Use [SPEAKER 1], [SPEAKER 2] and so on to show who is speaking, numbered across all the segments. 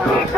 [SPEAKER 1] Oh,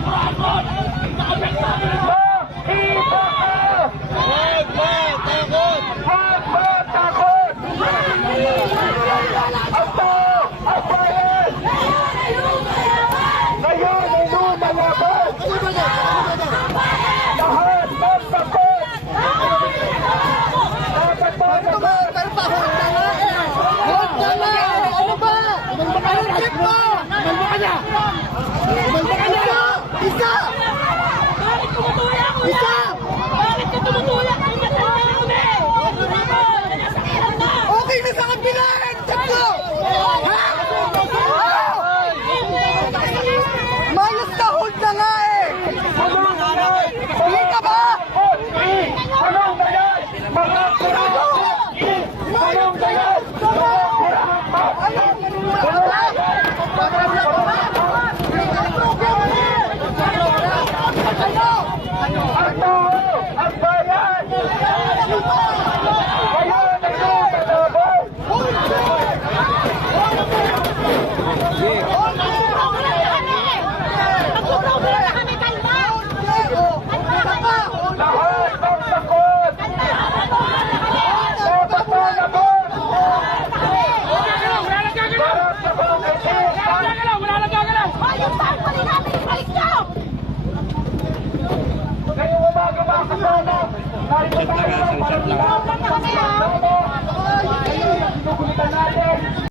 [SPEAKER 2] w o
[SPEAKER 3] Check lang,
[SPEAKER 4] isang check lang.